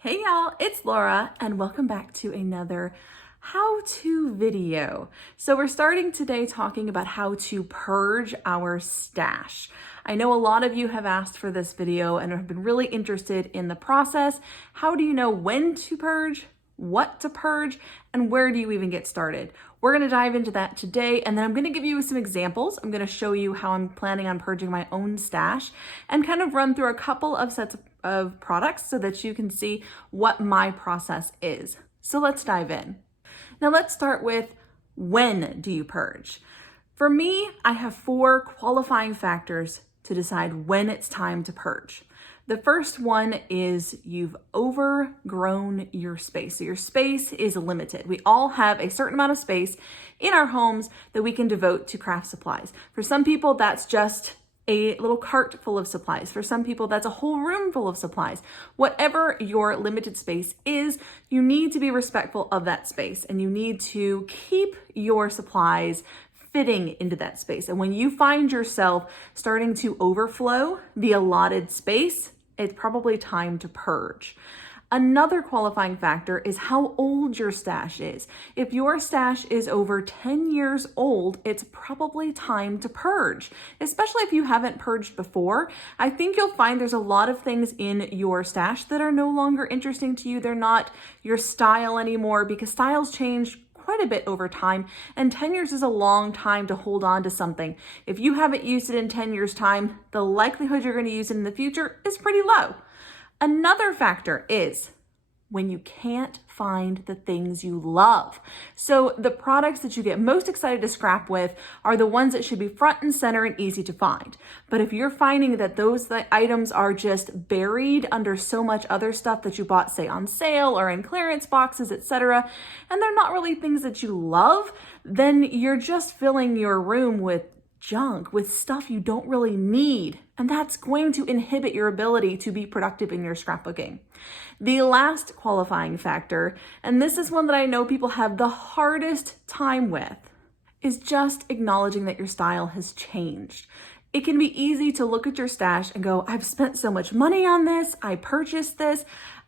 Hey y'all, it's Laura and welcome back to another how-to video. So we're starting today talking about how to purge our stash. I know a lot of you have asked for this video and have been really interested in the process. How do you know when to purge, what to purge, and where do you even get started? We're going to dive into that today, and then I'm going to give you some examples. I'm going to show you how I'm planning on purging my own stash and kind of run through a couple of sets of products so that you can see what my process is. So let's dive in. Now let's start with, when do you purge? For me, I have 4 qualifying factors to decide when it's time to purge. The first one is you've overgrown your space. So your space is limited. We all have a certain amount of space in our homes that we can devote to craft supplies. For some people, that's just a little cart full of supplies. For some people, that's a whole room full of supplies. Whatever your limited space is, you need to be respectful of that space and you need to keep your supplies fitting into that space. And when you find yourself starting to overflow the allotted space, it's probably time to purge. Another qualifying factor is how old your stash is. If your stash is over 10 years old, it's probably time to purge, especially if you haven't purged before. I think you'll find there's a lot of things in your stash that are no longer interesting to you. They're not your style anymore because styles change quite a bit over time, and 10 years is a long time to hold on to something. If you haven't used it in 10 years time, the likelihood you're going to use it in the future is pretty low. Another factor is when you can't find the things you love. So the products that you get most excited to scrap with are the ones that should be front and center and easy to find. But if you're finding that those items are just buried under so much other stuff that you bought, say on sale or in clearance boxes, etc., and they're not really things that you love, then you're just filling your room with junk, with stuff you don't really need. And that's going to inhibit your ability to be productive in your scrapbooking. The last qualifying factor, and this is one that I know people have the hardest time with, is just acknowledging that your style has changed. It can be easy to look at your stash and go, I've spent so much money on this, I purchased this,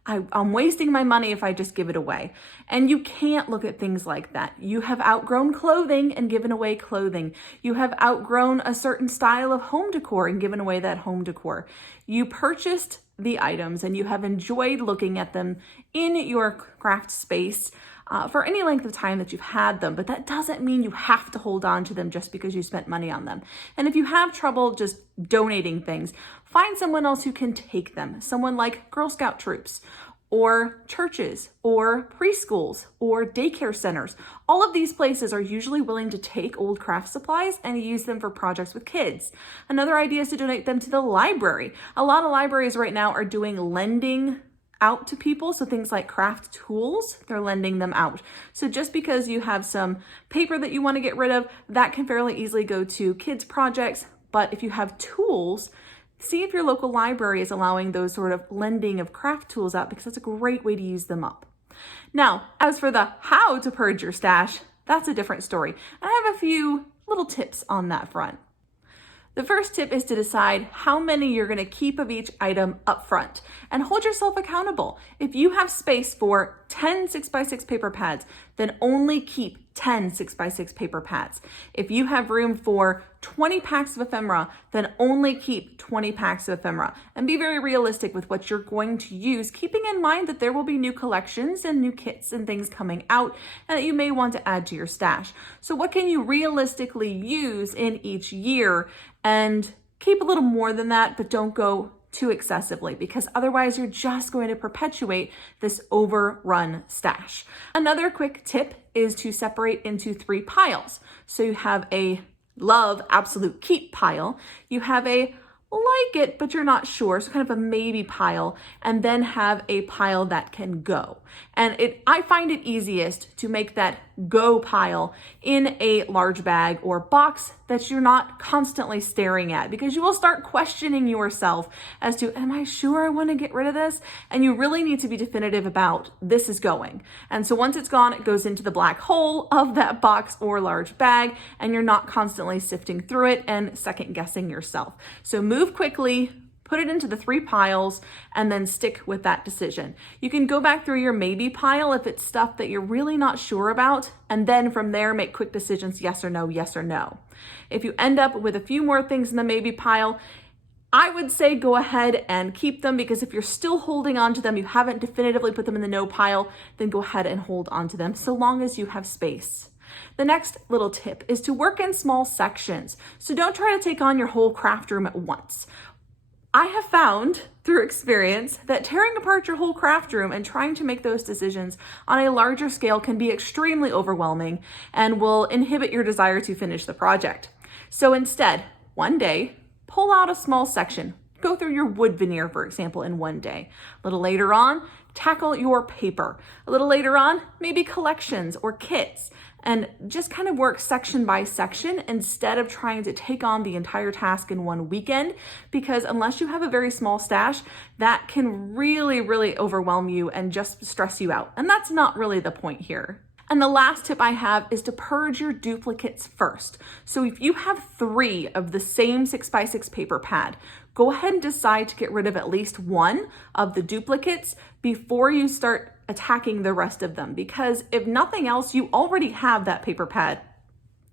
I'm wasting my money if I just give it away. And you can't look at things like that. You have outgrown clothing and given away clothing. You have outgrown a certain style of home decor and given away that home decor. You purchased the items and you have enjoyed looking at them in your craft space for any length of time that you've had them, but that doesn't mean you have to hold on to them just because you spent money on them. And if you have trouble just donating things, find someone else who can take them. Someone like Girl Scout troops, or churches, or preschools, or daycare centers. All of these places are usually willing to take old craft supplies and use them for projects with kids. Another idea is to donate them to the library. A lot of libraries right now are doing lending out to people. So things like craft tools, they're lending them out. So just because you have some paper that you want to get rid of, that can fairly easily go to kids' projects. But if you have tools, see if your local library is allowing those sort of lending of craft tools out, because that's a great way to use them up. Now, as for the how to purge your stash, that's a different story. I have a few little tips on that front. The first tip is to decide how many you're going to keep of each item up front and hold yourself accountable. If you have space for 10 6x6 paper pads, then only keep 10 6x6 paper pads. If you have room for 20 packs of ephemera, then only keep 20 packs of ephemera. And be very realistic with what you're going to use, keeping in mind that there will be new collections and new kits and things coming out and that you may want to add to your stash. So what can you realistically use in each year? And keep a little more than that, but don't go too excessively, because otherwise you're just going to perpetuate this overrun stash. Another quick tip is to separate into 3 piles. So you have a love absolute keep pile, you have a like it but you're not sure, so kind of a maybe pile, and then have a pile that can go. And I find it easiest to make that go pile in a large bag or box that you're not constantly staring at, because you will start questioning yourself as to, am I sure I want to get rid of this? And you really need to be definitive about this is going. And so once it's gone, it goes into the black hole of that box or large bag, and you're not constantly sifting through it and second guessing yourself. So move quickly, Put it into the 3 piles and then stick with that decision. You can go back through your maybe pile if it's stuff that you're really not sure about, and then from there make quick decisions, yes or no, yes or no. If you end up with a few more things in the maybe pile, I would say go ahead and keep them, because if you're still holding on to them, you haven't definitively put them in the no pile, then go ahead and hold on to them so long as you have space. The next little tip is to work in small sections. So don't try to take on your whole craft room at once. I have found through experience that tearing apart your whole craft room and trying to make those decisions on a larger scale can be extremely overwhelming and will inhibit your desire to finish the project. So instead, one day, pull out a small section. Go through your wood veneer, for example, in one day. A little later on, tackle your paper. A little later on, maybe collections or kits, and just kind of work section by section instead of trying to take on the entire task in one weekend, because unless you have a very small stash, that can really, really overwhelm you and just stress you out. And that's not really the point here. And the last tip I have is to purge your duplicates first. So if you have 3 of the same 6x6 paper pad, go ahead and decide to get rid of at least 1 of the duplicates before you start attacking the rest of them. Because if nothing else, you already have that paper pad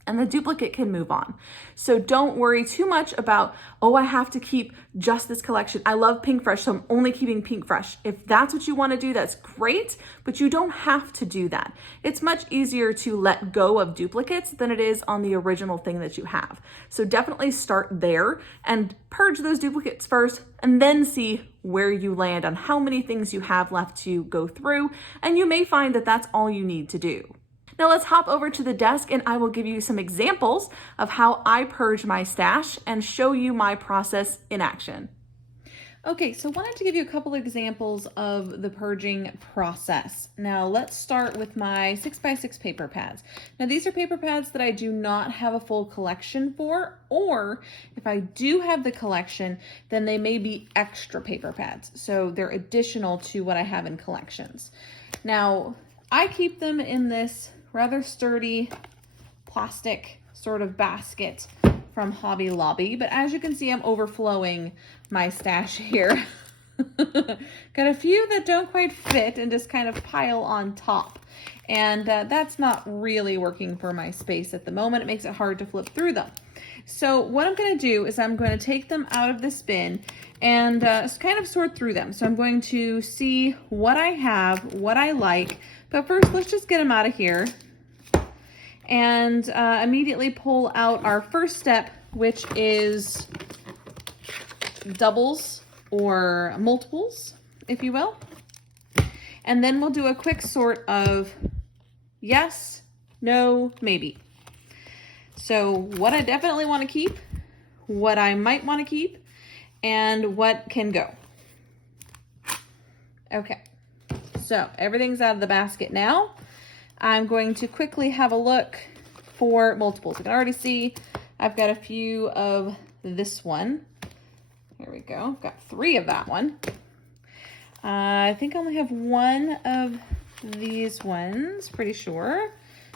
and the duplicate can move on. So don't worry too much about, oh, I have to keep just this collection. I love Pink Fresh, so I'm only keeping Pink Fresh. If that's what you want to do, that's great, but you don't have to do that. It's much easier to let go of duplicates than it is on the original thing that you have. So definitely start there and purge those duplicates first, and then see where you land on how many things you have left to go through. And you may find that that's all you need to do. Now let's hop over to the desk and I will give you some examples of how I purge my stash and show you my process in action. Okay, so I wanted to give you a couple examples of the purging process. Now let's start with my 6x6 paper pads. Now these are paper pads that I do not have a full collection for, or if I do have the collection, then they may be extra paper pads. So they're additional to what I have in collections. Now I keep them in this rather sturdy plastic sort of basket from Hobby Lobby, but as you can see, I'm overflowing my stash here. Got a few that don't quite fit and just kind of pile on top, and that's not really working for my space at the moment. It makes it hard to flip through them. So what I'm going to do is I'm going to take them out of this bin and kind of sort through them. So I'm going to see what I have, what I like, but first let's just get them out of here and immediately pull out our first step, which is doubles or multiples, if you will. And then we'll do a quick sort of yes, no, maybe. So what I definitely want to keep, what I might want to keep, and what can go. Okay, so everything's out of the basket now. I'm going to quickly have a look for multiples. I can already see I've got a few of this one. Here we go. I've got 3 of that one. I think I only have 1 of these ones, pretty sure.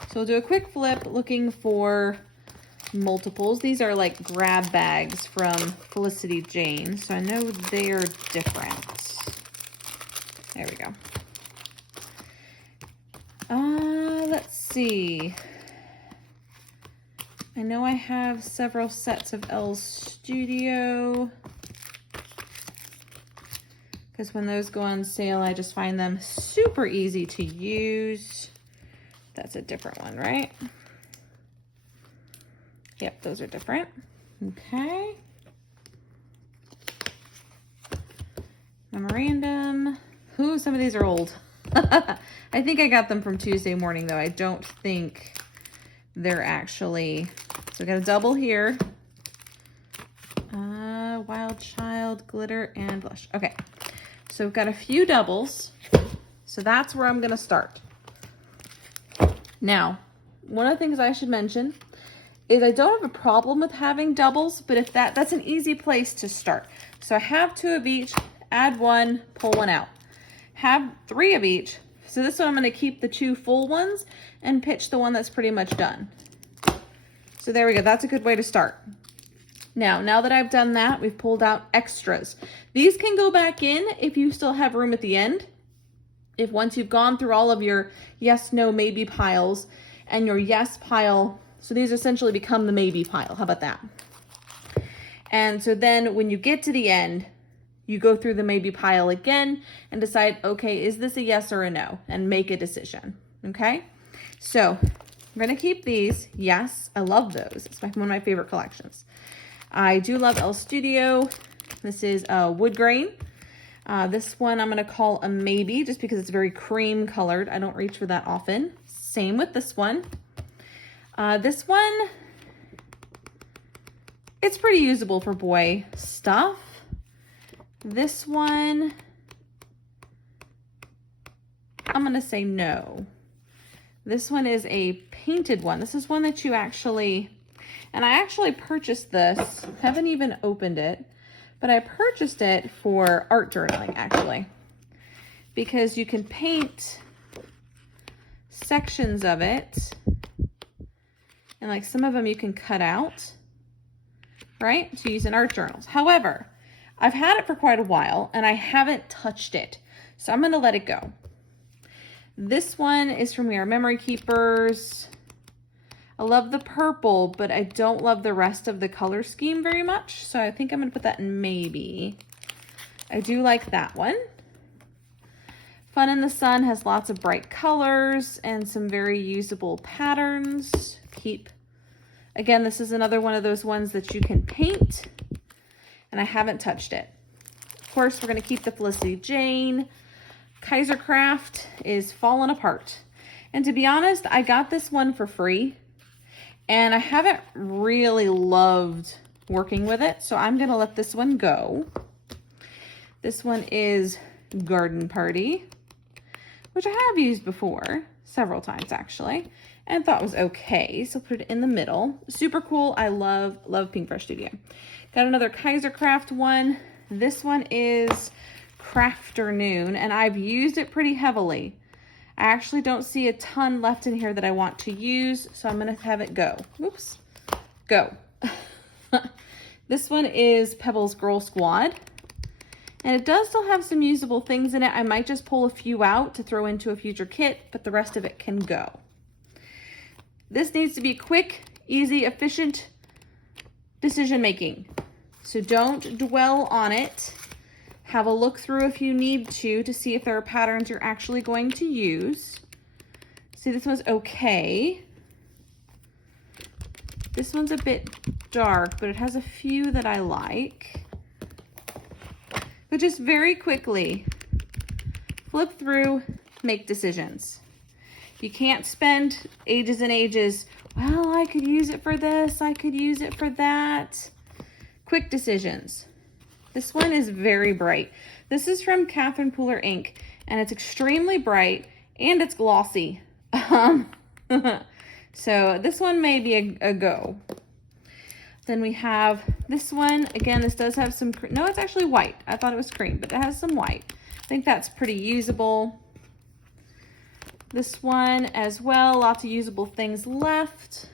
So we'll do a quick flip looking for multiples. These are like grab bags from Felicity Jane, so I know they are different. There we go. Let's see. I know I have several sets of L's Studio, because when those go on sale, I just find them super easy to use. That's a different one, right? Yep, those are different. Okay. Memorandum. Ooh, some of these are old. I think I got them from Tuesday morning, though. I don't think they're actually... So we got a double here. Wild Child, Glitter, and Blush. Okay, so we've got a few doubles. So that's where I'm going to start. Now, one of the things I should mention is I don't have a problem with having doubles, but if that's an easy place to start. So I have 2 of each, add 1, pull 1 out. Have 3 of each. So this one I'm going to keep the 2 full ones and pitch the one that's pretty much done. So there we go. That's a good way to start. Now that I've done that, we've pulled out extras. These can go back in if you still have room at the end. If once you've gone through all of your yes, no, maybe piles and your yes pile, so these essentially become the maybe pile. How about that? And so then when you get to the end, you go through the maybe pile again and decide, okay, is this a yes or a no? And make a decision, okay? So I'm gonna keep these. Yes, I love those. It's one of my favorite collections. I do love El Studio. This is wood grain. This one I'm gonna call a maybe just because it's very cream colored. I don't reach for that often. Same with this one. This one, it's pretty usable for boy stuff. This one, I'm gonna say no. This one is a painted one. This is one that you actually, and I actually purchased this, haven't even opened it, but I purchased it for art journaling actually, because you can paint sections of it, and like some of them you can cut out, right, to use in art journals. However, I've had it for quite a while and I haven't touched it, so I'm gonna let it go. This one is from our Memory Keepers. I love the purple, but I don't love the rest of the color scheme very much, so I think I'm gonna put that in maybe. I do like that one. Fun in the Sun has lots of bright colors and some very usable patterns. Again, this is another one of those ones that you can paint, and I haven't touched it. Of course, we're gonna keep the Felicity Jane. Kaisercraft is falling apart. And to be honest, I got this one for free, and I haven't really loved working with it, so I'm gonna let this one go. This one is Garden Party, which I have used before, several times actually, and thought was okay, so put it in the middle. Super cool. I love Pink Fresh Studio. Got another Kaisercraft one. This one is Crafternoon, and I've used it pretty heavily. I actually don't see a ton left in here that I want to use, so I'm gonna have it go. Oops, go. This one is Pebbles Girl Squad, and it does still have some usable things in it. I might just pull a few out to throw into a future kit, but the rest of it can go. This needs to be quick, easy, efficient decision making. So don't dwell on it. Have a look through if you need to see if there are patterns you're actually going to use. See, this one's okay. This one's a bit dark, but it has a few that I like. But just very quickly, flip through, make decisions. You can't spend ages and ages, well, I could use it for this, I could use it for that. Quick decisions. This one is very bright. This is from Catherine Pooler Ink, and it's extremely bright and it's glossy. So this one may be a go. Then we have this one. Again, this does have some, no, it's actually white. I thought it was cream, but it has some white. I think that's pretty usable. This one as well, lots of usable things left.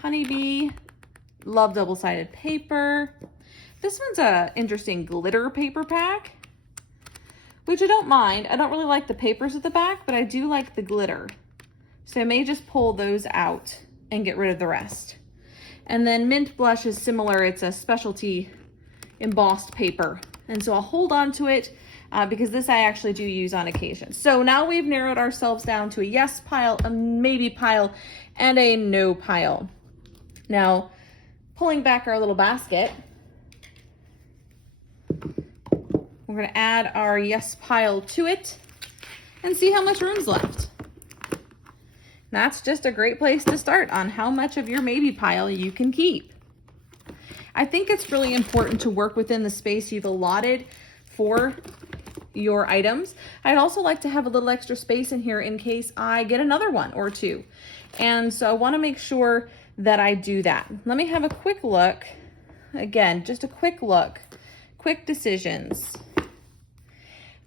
Honeybee, love double-sided paper. This one's a interesting glitter paper pack, which I don't mind. I don't really like the papers at the back, but I do like the glitter. So I may just pull those out and get rid of the rest. And then Mint Blush is similar. It's a specialty embossed paper. And so I'll hold on to it because this I actually do use on occasion. So now we've narrowed ourselves down to a yes pile, a maybe pile, and a no pile. Now, pulling back our little basket, we're gonna add our yes pile to it and see how much room's left. That's just a great place to start on how much of your maybe pile you can keep. I think it's really important to work within the space you've allotted for your items. I'd also like to have a little extra space in here in case I get another one or two. And so I wanna make sure that I do that. Let me have a quick look. Again, just a quick look. Quick decisions.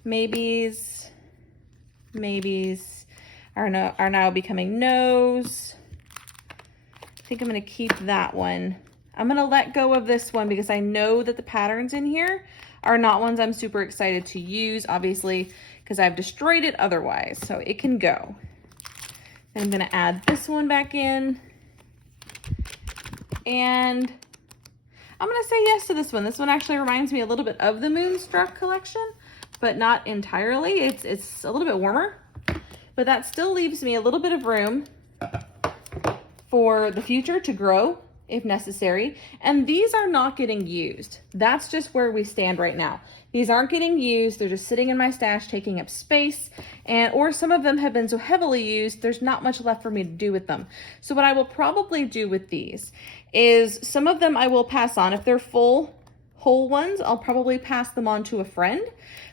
Maybes are now becoming no's. I think I'm gonna keep that one. I'm gonna let go of this one because I know that the patterns in here are not ones I'm super excited to use, obviously, because I've destroyed it otherwise, so it can go. Then I'm gonna add this one back in, and I'm gonna say yes to this one. This one actually reminds me a little bit of the Moonstruck collection, but not entirely. It's a little bit warmer, but that still leaves me a little bit of room for the future to grow if necessary. And these are not getting used. That's just where we stand right now. These aren't getting used. They're just sitting in my stash, taking up space, or some of them have been so heavily used, there's not much left for me to do with them. So what I will probably do with these is some of them I will pass on. If they're full, whole ones, I'll probably pass them on to a friend.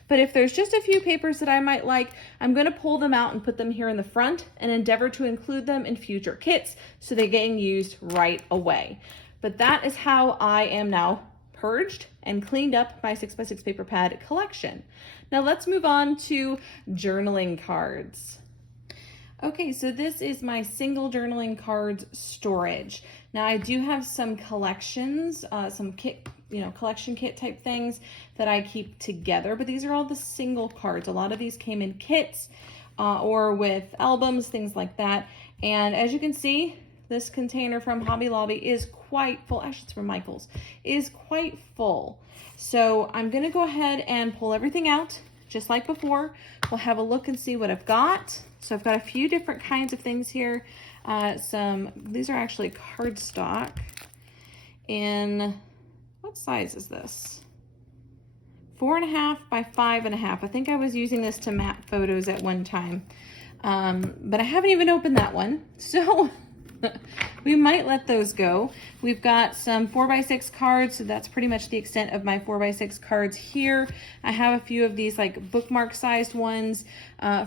But if there's just a few papers that I might like, I'm gonna pull them out and put them here in the front and endeavor to include them in future kits so they're getting used right away. But that is how I am now purged and cleaned up my 6x6 paper pad collection. Now let's move on to journaling cards. Okay, so this is my single journaling cards storage. Now I do have some collections, some kit, collection kit type things that I keep together, but these are all the single cards. A lot of these came in kits or with albums, things like that. And as you can see, this container from Hobby Lobby is quite full. Actually, it's from Michael's, is quite full. So I'm gonna go ahead and pull everything out just like before. We'll have a look and see what I've got. So I've got a few different kinds of things here. These are actually cardstock in, what size is this? 4.5 by 5.5. I think I was using this to map photos at one time. But I haven't even opened that one. So we might let those go. We've got some 4x6 cards, so that's pretty much the extent of my 4x6 cards here. I have a few of these like bookmark sized ones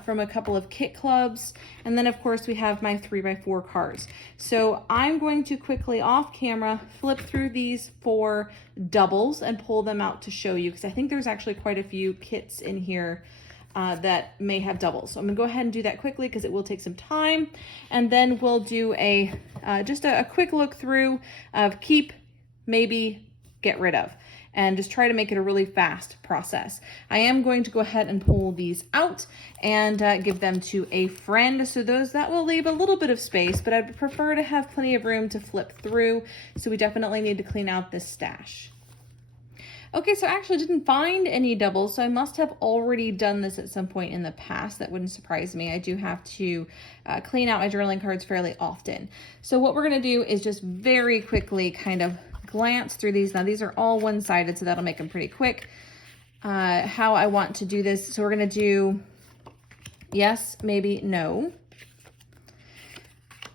from a couple of kit clubs. And then of course we have my 3x4 cards. So I'm going to quickly off camera flip through these 4 doubles and pull them out to show you, because I think there's actually quite a few kits in here that may have doubles. So I'm gonna go ahead and do that quickly because it will take some time. And then we'll do just a quick look through of keep, maybe, get rid of, and just try to make it a really fast process. I am going to go ahead and pull these out and give them to a friend. So that will leave a little bit of space, but I'd prefer to have plenty of room to flip through. So we definitely need to clean out this stash. Okay, so I actually didn't find any doubles, so I must have already done this at some point in the past. That wouldn't surprise me. I do have to clean out my journaling cards fairly often. So what we're gonna do is just very quickly kind of glance through these. Now these are all one-sided, so that'll make them pretty quick. How I want to do this, so we're gonna do yes, maybe, no.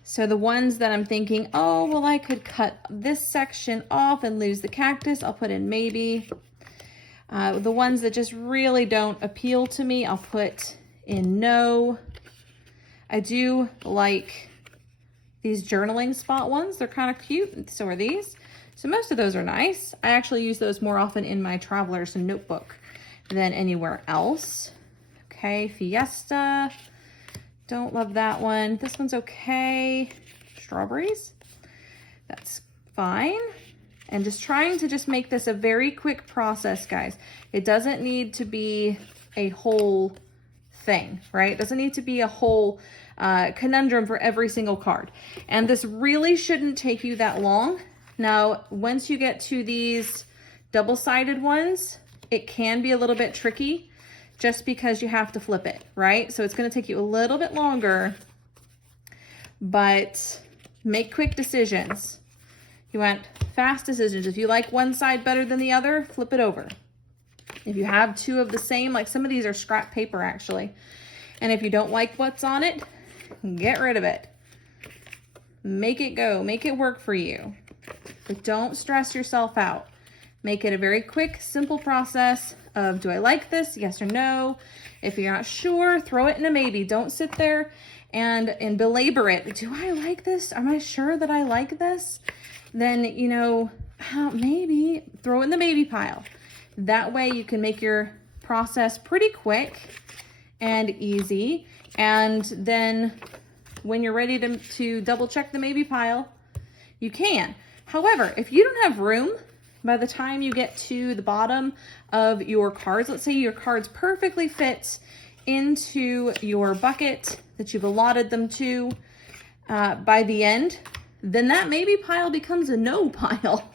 So the ones that I'm thinking, oh, well, I could cut this section off and lose the cactus, I'll put in maybe. The ones that just really don't appeal to me, I'll put in no. I do like these journaling spot ones. They're kind of cute, so are these. So most of those are nice. I actually use those more often in my Traveler's notebook than anywhere else. Okay, Fiesta. Don't love that one. This one's okay. Strawberries. That's fine. And just trying to just make this a very quick process, guys. It doesn't need to be a whole thing, right? It doesn't need to be a whole conundrum for every single card. And this really shouldn't take you that long. Now, once you get to these double-sided ones, it can be a little bit tricky, just because you have to flip it, right? So it's gonna take you a little bit longer, but make quick decisions. You want fast decisions. If you like one side better than the other, flip it over. If you have 2 of the same, like some of these are scrap paper actually, and if you don't like what's on it, get rid of it. Make it go, make it work for you. But don't stress yourself out. Make it a very quick, simple process of, do I like this? Yes or no. If you're not sure, throw it in a maybe. Don't sit there and belabor it. Do I like this? Am I sure that I like this? Then, maybe throw it in the maybe pile. That way you can make your process pretty quick and easy. And then when you're ready to double check the maybe pile, you can. However, if you don't have room, by the time you get to the bottom of your cards, let's say your cards perfectly fit into your bucket that you've allotted them to by the end, then that maybe pile becomes a no pile.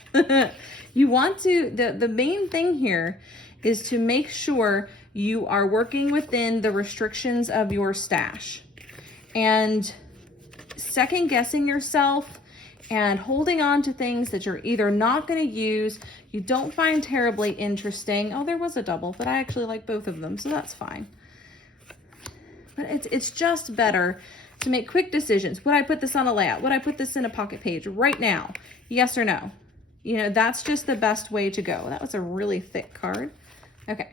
You want to, the main thing here is to make sure you are working within the restrictions of your stash. And second guessing yourself and holding on to things that you're either not going to use, you don't find terribly interesting. Oh, there was a double, but I actually like both of them, so that's fine. But it's just better to make quick decisions. Would I put this on a layout? Would I put this in a pocket page right now? Yes or no? You know, that's just the best way to go. That was a really thick card. Okay.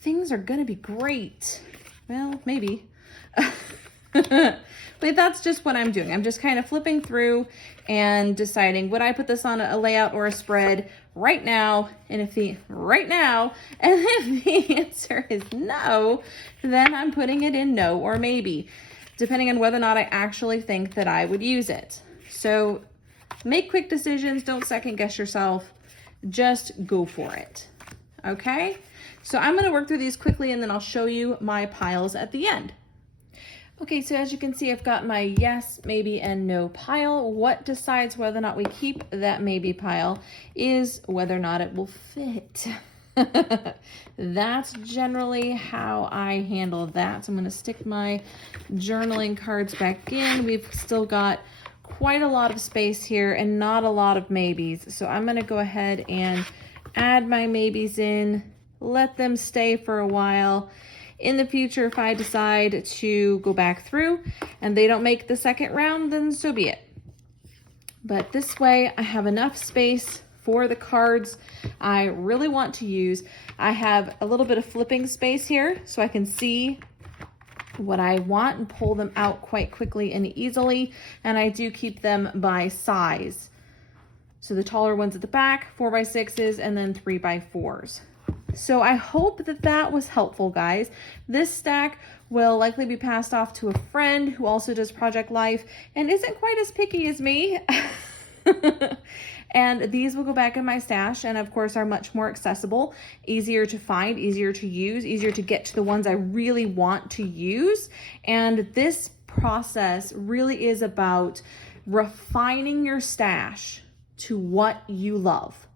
Things are going to be great. Well, maybe. But that's just what I'm doing. I'm just kind of flipping through and deciding, would I put this on a layout or a spread right now? And if the answer is no, then I'm putting it in no or maybe, depending on whether or not I actually think that I would use it. So make quick decisions. Don't second guess yourself. Just go for it. Okay? So I'm going to work through these quickly and then I'll show you my piles at the end. Okay, so as you can see, I've got my yes, maybe, and no pile. What decides whether or not we keep that maybe pile is whether or not it will fit. That's generally how I handle that. So I'm going to stick my journaling cards back in. We've still got quite a lot of space here and not a lot of maybes. So I'm going to go ahead and add my maybes in, let them stay for a while. In the future, if I decide to go back through and they don't make the second round, then so be it. But this way I have enough space for the cards I really want to use. I have a little bit of flipping space here so I can see what I want and pull them out quite quickly and easily. And I do keep them by size. So the taller ones at the back, 4x6s, and then 3x4s. So I hope that that was helpful, guys. This stack will likely be passed off to a friend who also does Project Life and isn't quite as picky as me. And these will go back in my stash and of course are much more accessible, easier to find, easier to use, easier to get to the ones I really want to use. And this process really is about refining your stash to what you love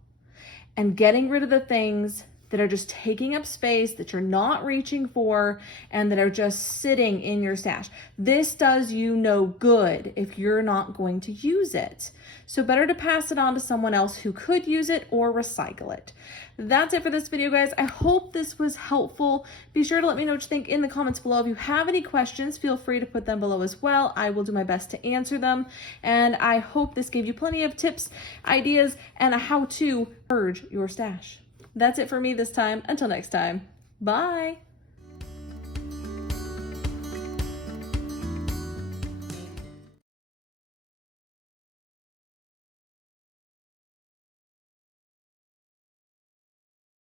and getting rid of the things that are just taking up space, that you're not reaching for, and that are just sitting in your stash. This does you no good if you're not going to use it. So better to pass it on to someone else who could use it or recycle it. That's it for this video, guys. I hope this was helpful. Be sure to let me know what you think in the comments below. If you have any questions, feel free to put them below as well. I will do my best to answer them. And I hope this gave you plenty of tips, ideas, and a how to purge your stash. That's it for me this time. Until next time, bye.